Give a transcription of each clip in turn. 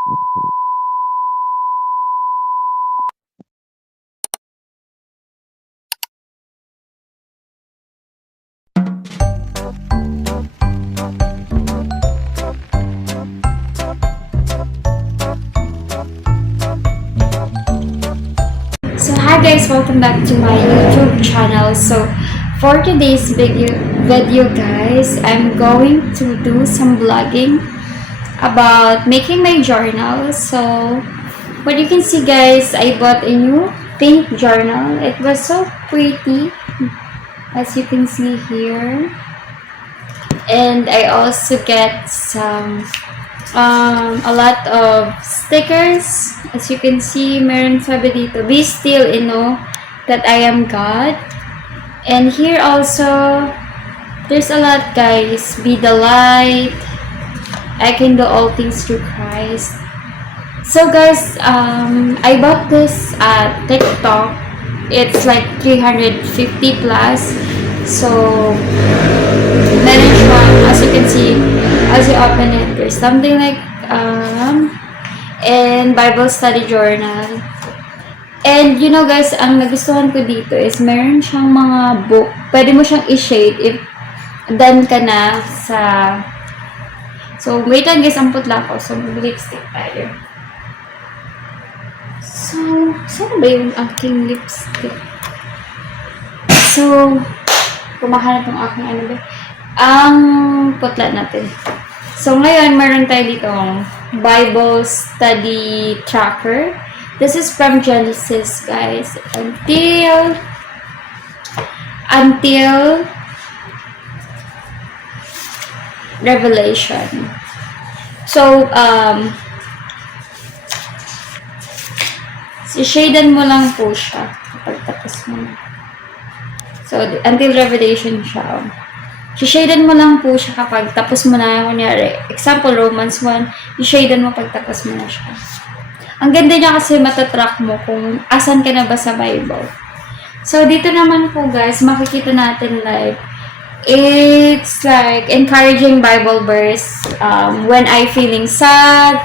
So hi guys, welcome back to my YouTube channel. So for today's video guys, I'm going to do some vlogging about making my journal. So what you can see guys, I bought a new pink journal. It was so pretty as you can see here. And I also get some a lot of stickers. As you can see, meron sabi dito, be still and know that I am God. And here also, there's a lot guys. Be the light. I can do all things through Christ. So guys, I bought this at TikTok. It's like 350 plus. So, meron siya, as you can see, as you open it, there's something like, and Bible study journal. And, you know guys, ang nagustuhan ko dito is, meron siyang mga book. Pwede mo siyang i-shade if done ka na sa... So, wait lang guys, ang putla ko. So, lipstick tayo. So, saan ba yung aking lipstick? So, kumahanap ng aking ano ba? Ang putla natin. So, ngayon, meron tayo dito Bible Study Tracker. This is from Genesis, guys. Until Revelation. So, shadean mo lang po siya kapag tapos mo na. So, until Revelation siya. Shadean mo lang po siya kapag tapos mo na. Kunyari, example, Romans 1, shadean mo pag tapos mo na siya. Ang ganda niya kasi matatrack mo kung asan ka na ba sa Bible. So, dito naman po guys, makikita natin like, it's like encouraging Bible verse when I feeling sad,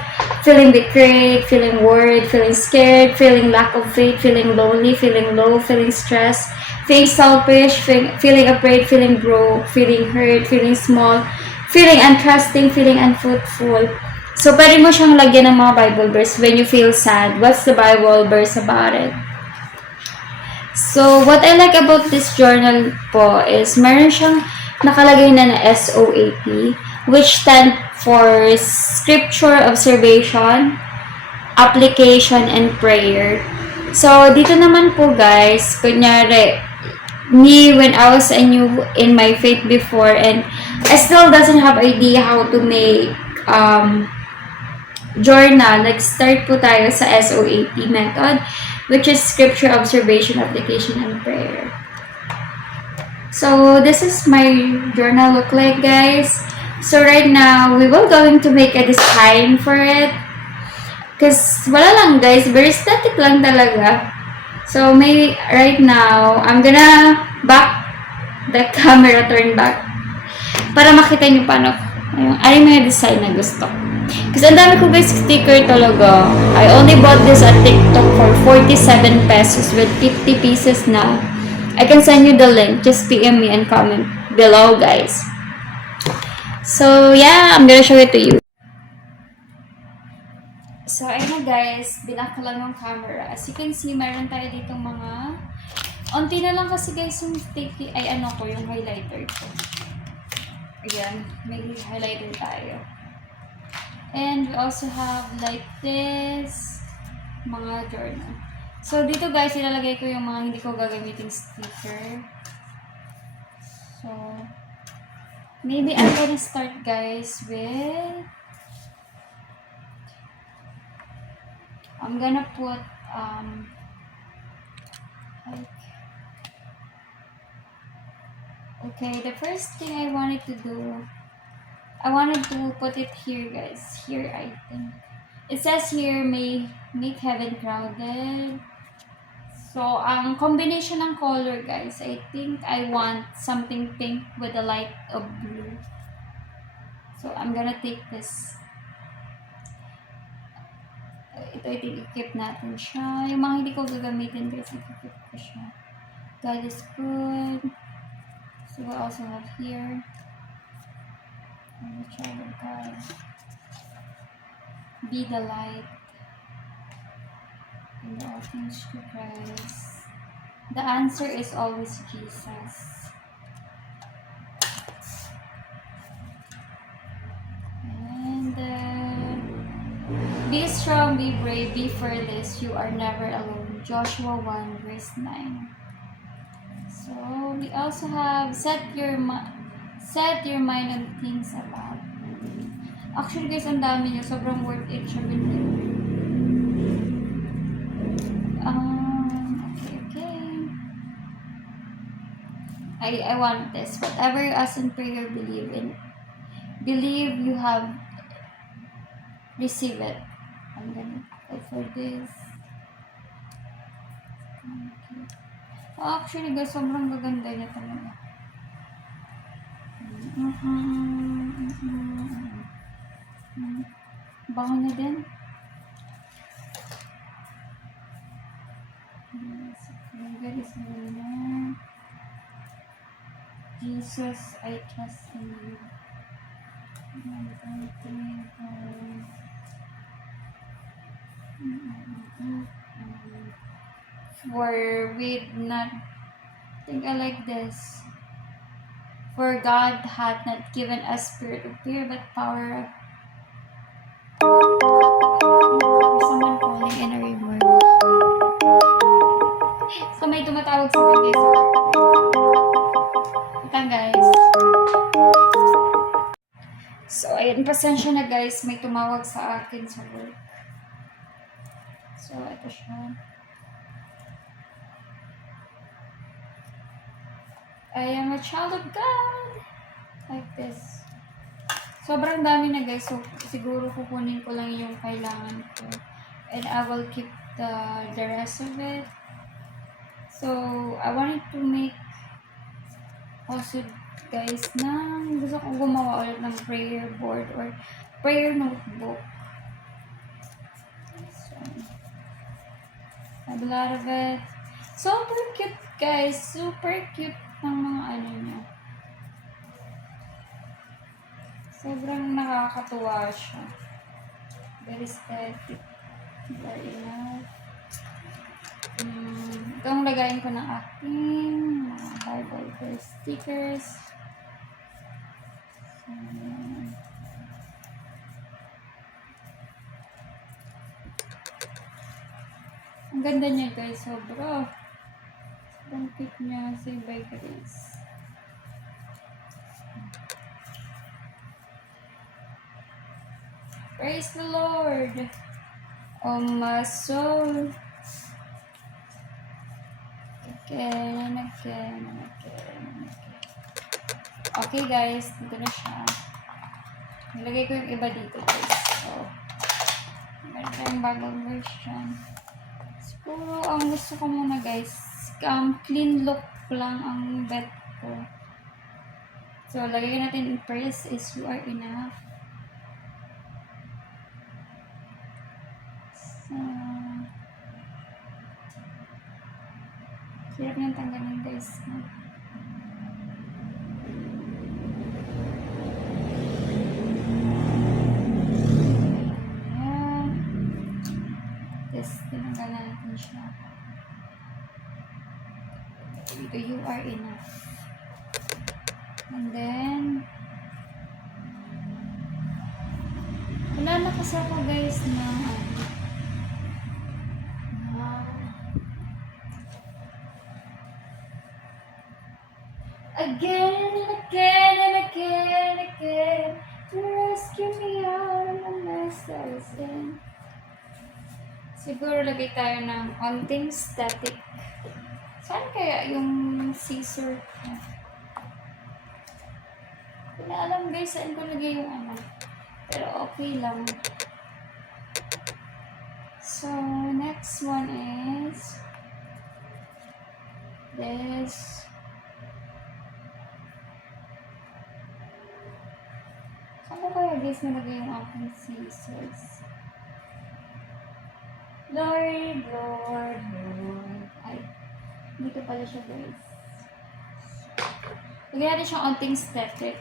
feeling betrayed, feeling worried, feeling scared, feeling lack of faith, feeling lonely, feeling low, feeling stressed, feeling selfish, feeling afraid, feeling broke, feeling hurt, feeling small, feeling untrusting, feeling unfruitful. So, pwede mo siyang lagyan ng mga Bible verse when you feel sad. What's the Bible verse about it? So, what I like about this journal po is meron siyang nakalagay na SOAP, which stand for Scripture Observation, Application, and Prayer. So, dito naman po guys, kunyari, me when I was new in my faith before and I still doesn't have idea how to make journal, nag-start po tayo sa SOAP method, which is Scripture Observation, Application, and Prayer. So, this is my journal look like, guys. So, right now, we will going to make a design for it. Because, wala lang, guys. Very static lang talaga. So, maybe, right now, I'm gonna back the camera, turn back. Para makita nyo paano, ano yung design na gusto. Kasi ang dami ko guys sticker talaga. I only bought this at TikTok for 47 pesos with 50 pieces na. I can send you the link. Just PM me and comment below guys. So yeah, I'm gonna show it to you. So ayun na guys, binak ko lang yung camera. As you can see, meron tayo ditong mga onti na lang kasi guys yung sticky, ay ano ko, yung highlighter ko. Ayan, may highlighter tayo. And we also have like this, mga journal. So, dito guys, ilalagay ko yung mga hindi ko gagamitin sticker. So, maybe I'm gonna start guys with, I'm gonna put, like, okay, the first thing I wanted to do, I wanted to put it here guys. Here I think. It says here, make heaven crowded. So, ang combination ng color guys, I think I want something pink with a light of blue. So, I'm gonna take this. ito, i-keep natin siya. Yung mga hindi ko gagamitin guys, i-keep ko siya. God is good. So, we also have here. The child of God. Be the light. In all things to Christ. The answer is always Jesus. And be strong, be brave, be fearless. You are never alone. Joshua 1 verse 9. So we also have set your mind on things above. Actually guys, ang dami niya. Sobrang worth it siya. Okay. I want this. Whatever you ask in prayer, believe you have received it. I'm gonna go for this. Okay. Actually guys, sobrang gaganda niya talaga. Bango niya din. Yes. God is winner. Jesus, I trust in you. For with not, I think I like this. For God hath not given us spirit of fear, but power. There's someone calling in a reward. So may tumatawag sa akin guys. Itang guys. So ayun, pasensya na guys, may tumawag sa akin sa work. So ito siya. I am a child of God. Like this. Sobrang dami na guys. So siguro kukunin ko lang yung kailangan ko. And I will keep the rest of it. So I wanted to make also guys na gusto kong gumawa ulit ng prayer board or prayer notebook. So I have a lot of it. Super cute guys. Super cute ng mga ano niya. Sobrang nakakatuwa siya. Very aesthetic. Very enough. Itong lagayin ko ng aking mga Bible verse stickers. So, ang ganda niya guys. Sobrang cute niya. Say by Grace. Praise the Lord. Oh my soul. Again and again and again and again. Okay guys, dito na siya. Nilagay ko yung iba dito guys. So, meron tayong bagong version. Siguro, ang gusto ko muna guys, clean look lang ang bed ko. So, lagay natin first is you are enough. So, hirap niyang tanggalin guys. Ayan. Tapos, tinanggalan natin siya. Dito, you are enough. And then, wala na kasi ako guys na again and again and again and again to rescue me out of the mess I was in. Siguro lagay tayo ng onting static. Saan kaya yung scissor ko? Hindi na alam guys saan ko lagay yung ano. Pero okay lang. So, next one is this. Saan ko kaya guys nalagay yung aking scissors? Lord, Lord, Lord. Ay, dito pala siya, guys. Lagyan natin siyang onting static.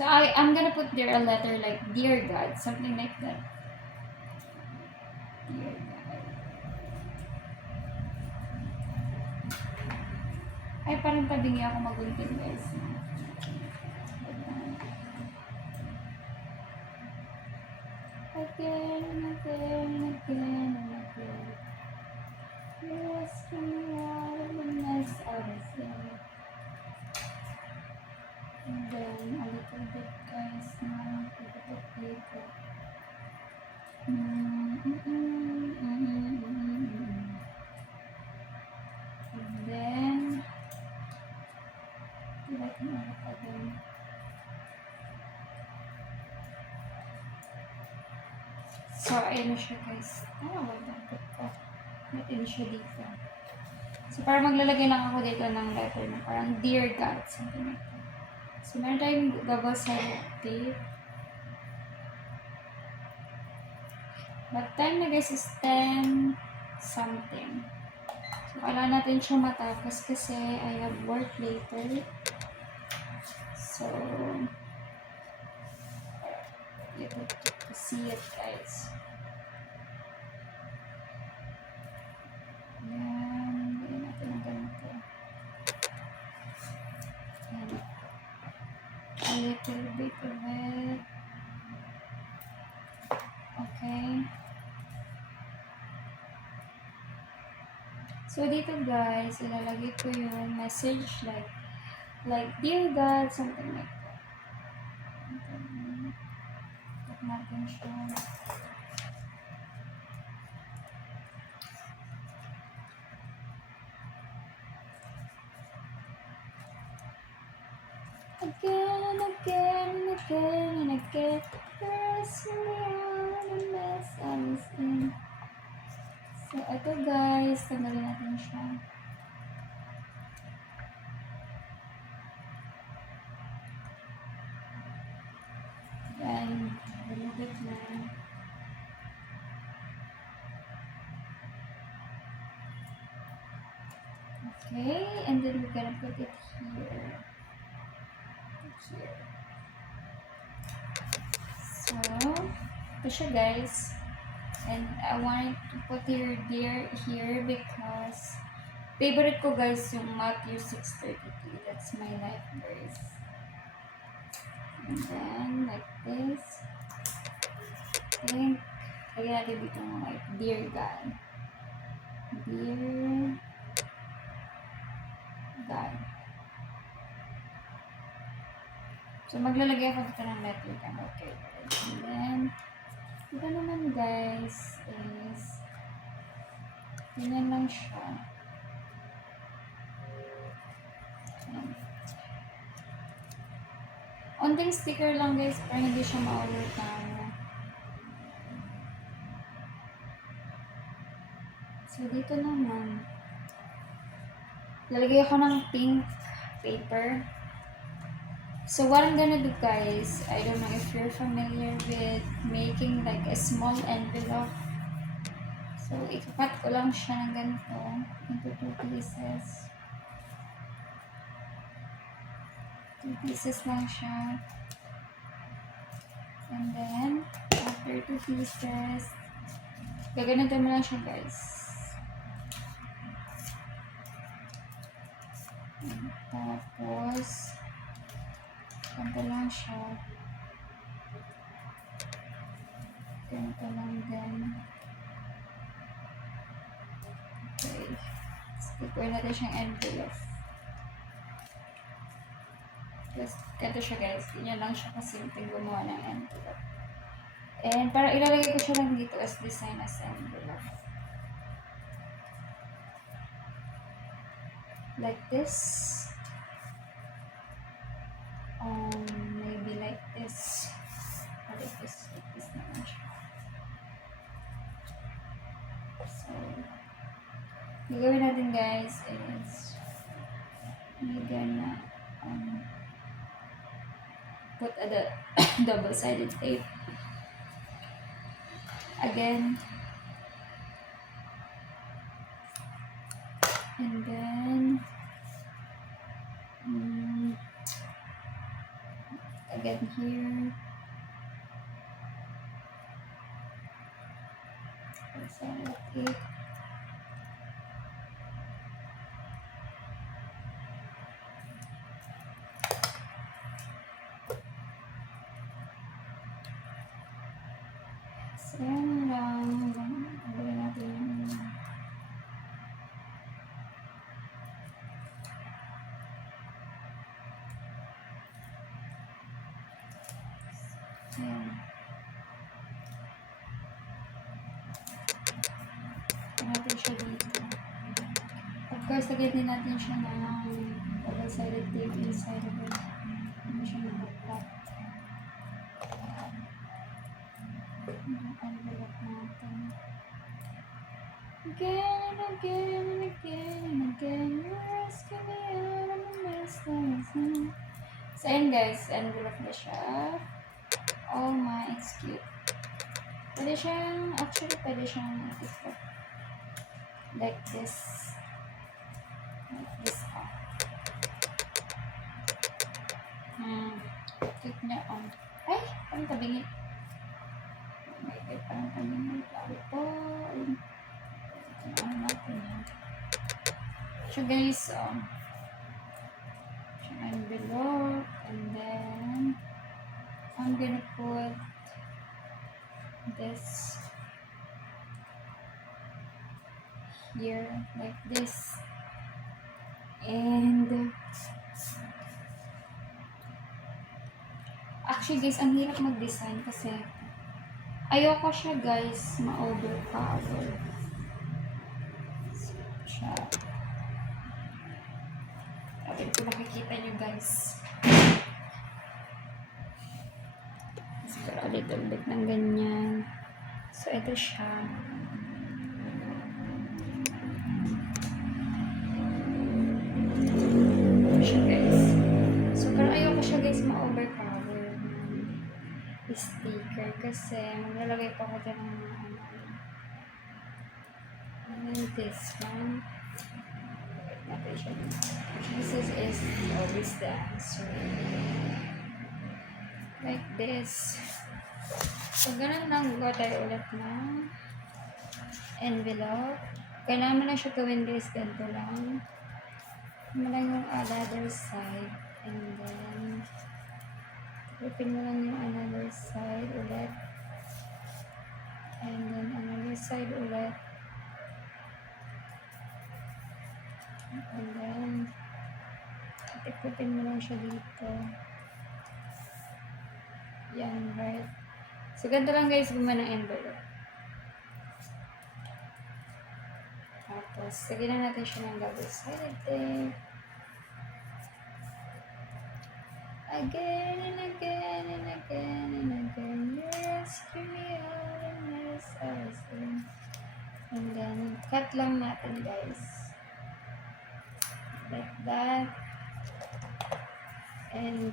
So I'm gonna put there a letter like Dear God, something like that. Dear God. Ay, parang tabingi ako magunting, guys. Again and again and again and again. You rescue me out of the mess I was in. And then a little bit, guys, now a little bit later. And then, like again. So, ayun na siya, guys. Wag na ko. Natin siya dito. So, para maglalagay lang ako dito ng letter na parang Dear God, something like that. So, meron tayong double sided tape. But time na, guys, is 10 something. So, kailangan natin siya matapos kasi I have work later. So, you have to see it, guys. Yan. Gawin natin ang ganito. Yan. A little bit of it. Okay. So, dito, guys, ilalagay ko yung message like Dear God, something like that. Tap natin siya. Again and again and again and again, press me out the mess I was in. So, ito, guys, tanggalin natin siya. Then, remove it na. Okay, and then we're gonna put it here. Here. So, ito siya, guys. And I wanted to put here because favorite ko, guys, yung Matthew 6:32. That's my life verse. And then, like this. And, lagyan natin dito ng like, Dear God. Dear God. So, maglalagay ako dito ng letter ka. Okay. And then, ito naman, guys, is ganyan lang siya. Onting sticker lang, guys, para hindi siya ma-overcome. So, dito naman, lalagay ako ng pink paper. So, what I'm gonna do, guys, I don't know if you're familiar with making like a small envelope. So, ikakat ko lang siya ng ganito into 2 pieces. 2 pieces lang siya. And then, after 2 pieces, gaganito mo lang siya, guys. And tapos, ganito lang siya. Ganito lang din. Okay. Sticker natin siyang envelope. Tapos, ganito siya, guys. Ganyan lang siya kasimple gumawa ng envelope. And para ilalagay ko siya lang dito as design as envelope. Like this. Maybe like this. Or like this naman siya. So, Gagawin natin guys is we're gonna put a double-sided tape again, and then again here, double-sided tape. So, yan lang. Gagawin natin yung yan. Natin siya dito. Of course, lagyan din natin siya ng double-sided tape inside of it. Hindi siya nakapat. Yung envelope natin. Again and again and again and again, you rescue me out of the mess that was in. So, ayun guys, envelope na siya. Oh my, it's cute. Pwede siyang ito. Like this. Like this. Cute niya. Ay, parang tabingi. Oh my God, parang tabingi. Tawag po. Ano natin yan. So guys, siya envelope, and then I'm gonna put this here like this, and actually guys, ang hirap mag-design kasi ayoko siya guys ma-overpower. So, siya. Sabi ko nakikita nyo guys. Siguro a little bit ng ganyan. So, ito siya. Ito siya guys. So, parang ayoko siya guys ma-overpower ng sticker kasi maglalagay pa ako dyan ng and then this one. This is always the answer. Like this. So, ganun lang gawa tayo ulit ng envelope. Kailangan mo lang siya gawin guys, ganito lang. Mo lang yung other side. And then, open mo lang yung another side ulit. And then, another side ulit. And then, tikupin mo lang siya dito. Yan, right? So, ganito lang guys, gumawa ng envelope. Tapos, lagyan na natin siya ng double-sided tape. Again and again and again and again, you rescue me out of mess I was in. And then, cut lang natin guys. Like that. And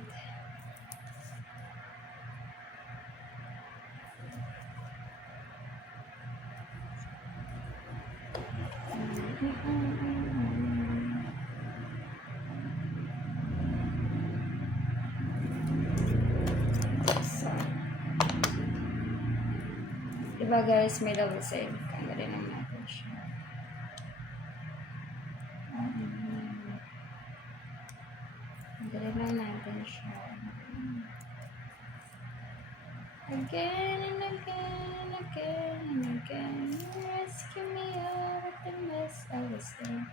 so, diba guys, may double side. Tanggalin lang natin siya. Tanggalin lang natin siya. Again and again and again and again, you rescue me out of the mess I was in.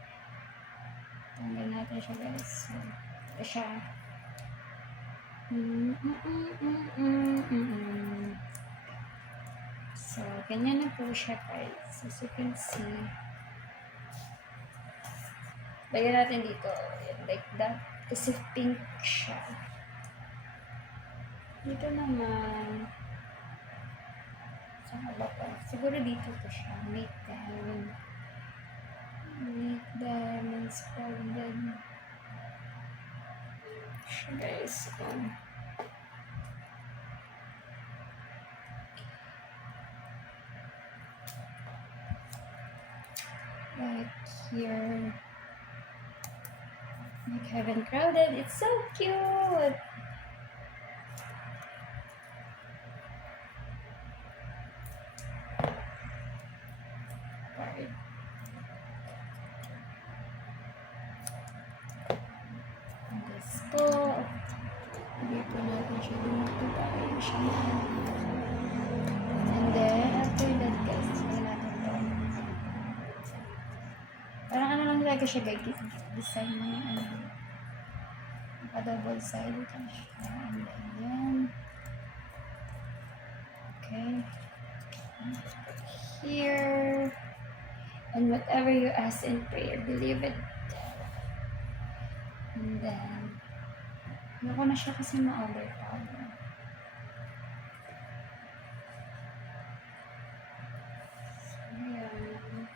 Tanggal natin siya guys. So, ito siya. So, ganyan na po siya guys. As you can see. Lagyan natin dito. Like that. Kasi pink siya. Dito naman. Saan ba pa? Siguro dito po siya. Make them. siya guys. Like here. Like Heaven Crowded. It's so cute! Right. This po. Hindi po natin siya dito. Tayo siya. And then, after that guys, lagyan natin to. Parang ano lang talaga siya guys. Design na yung ano. Double sided lang siya. And then yan. Okay. Here. And whatever you ask in prayer, believe it. And then, ayoko na siya kasi ma-overpower. So, ayan.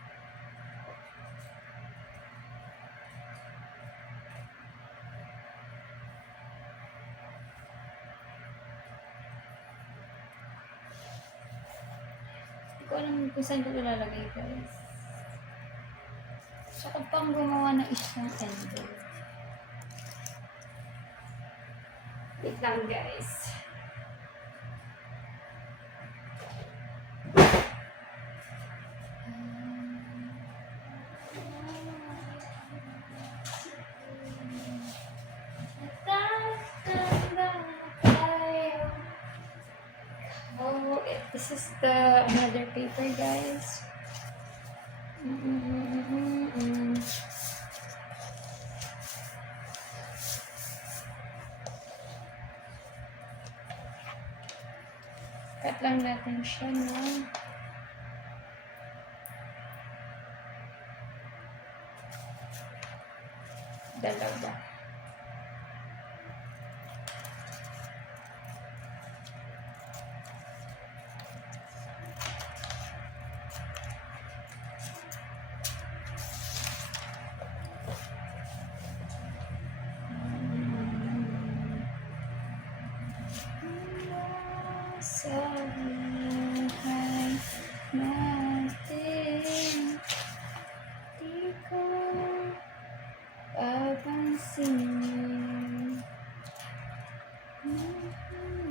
Hindi ko alam kung saan ko ito lalagay guys. So, kung pang gumawa ng isang envelope. Wait lang guys. Oh, this is the another paper guys. Cut lang natin siya ng dalawa. Sa buhay natin, di ko papansinin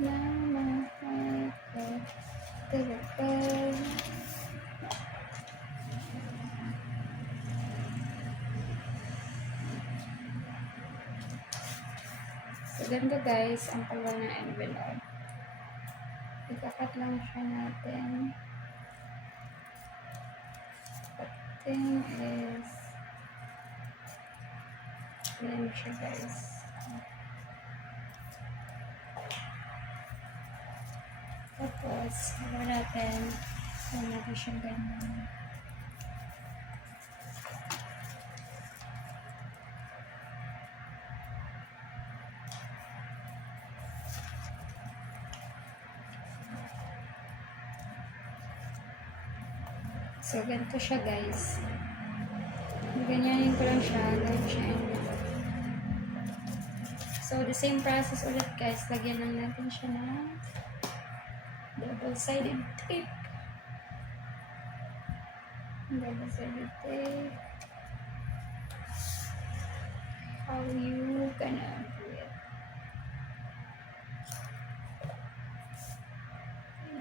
na mahal ko talaga. So, ganda guys ang paggawa ng envelope. Ikakat lang siya natin. The thing is, ganyan siya guys. Tapos, gawin natin siya ganyan. So, ganito siya guys. Ganyanin ko lang siya. Ganyan siya envelope. So, the same process ulit guys. Lagyan lang natin siya ng double-sided tape. Double-sided tape. How you gonna do it?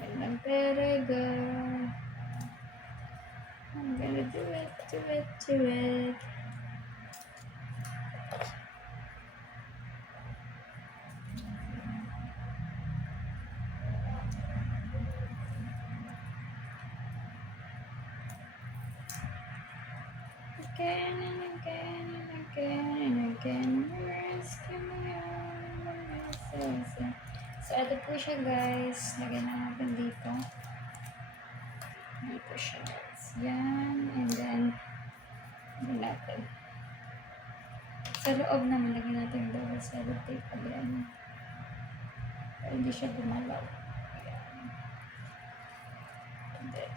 Gandang perega. I'm gonna do it. Again and again and again and again, rescue me all. So, ito po siya guys. Lagyan na natin dito. Dito siya guys. Yan. And then, lagyan natin. Sa loob naman, lagyan natin yung double-sided tape again. Para hindi siya gumalaw. Ayan. And then,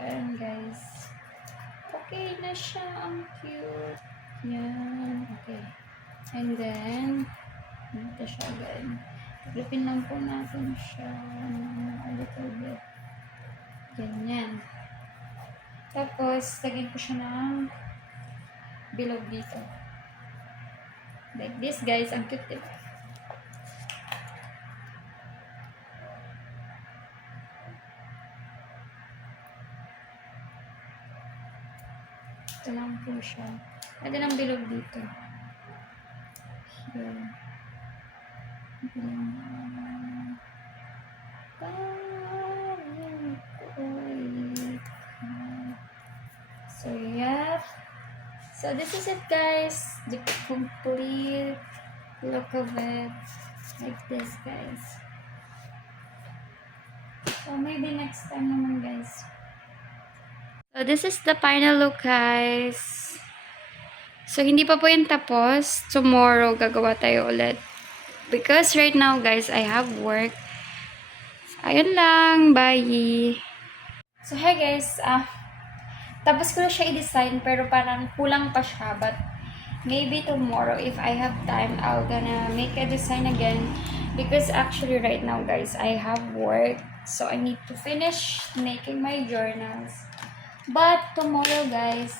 Ayan, guys. Okay na siya. Ang cute. Yan. Okay. And then, ito siya again. Taglupin lang po natin siya a little bit. Ganyan. Tapos, lagyan ko siya ng bilog dito. Like this, guys. Ang cute, diba? Ito lang po siya. Pwede lang bilog dito. Here. So, yeah. So, this is it, guys. The complete look of it. Like this, guys. So, maybe next time naman, guys. So, this is the final look, guys. So, hindi pa po yan tapos. Tomorrow, gagawa tayo ulit. Because right now, guys, I have work. Ayun lang. Bye! So, hey, guys. Tapos ko na siya i-design, pero parang kulang pa siya. But, maybe tomorrow, if I have time, I'll gonna make a design again. Because actually, right now, guys, I have work. So, I need to finish making my journals. But, tomorrow, guys,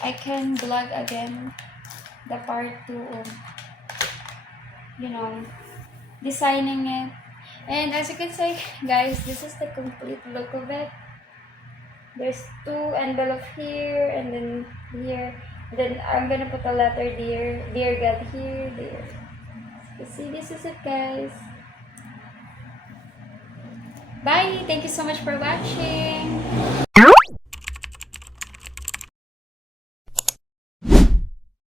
I can vlog again the part 2 of, you know, designing it. And as you can see, guys, this is the complete look of it. There's 2 envelopes here and then here. Then I'm gonna put a letter dear God here, there. You see, this is it, guys. Bye! Thank you so much for watching.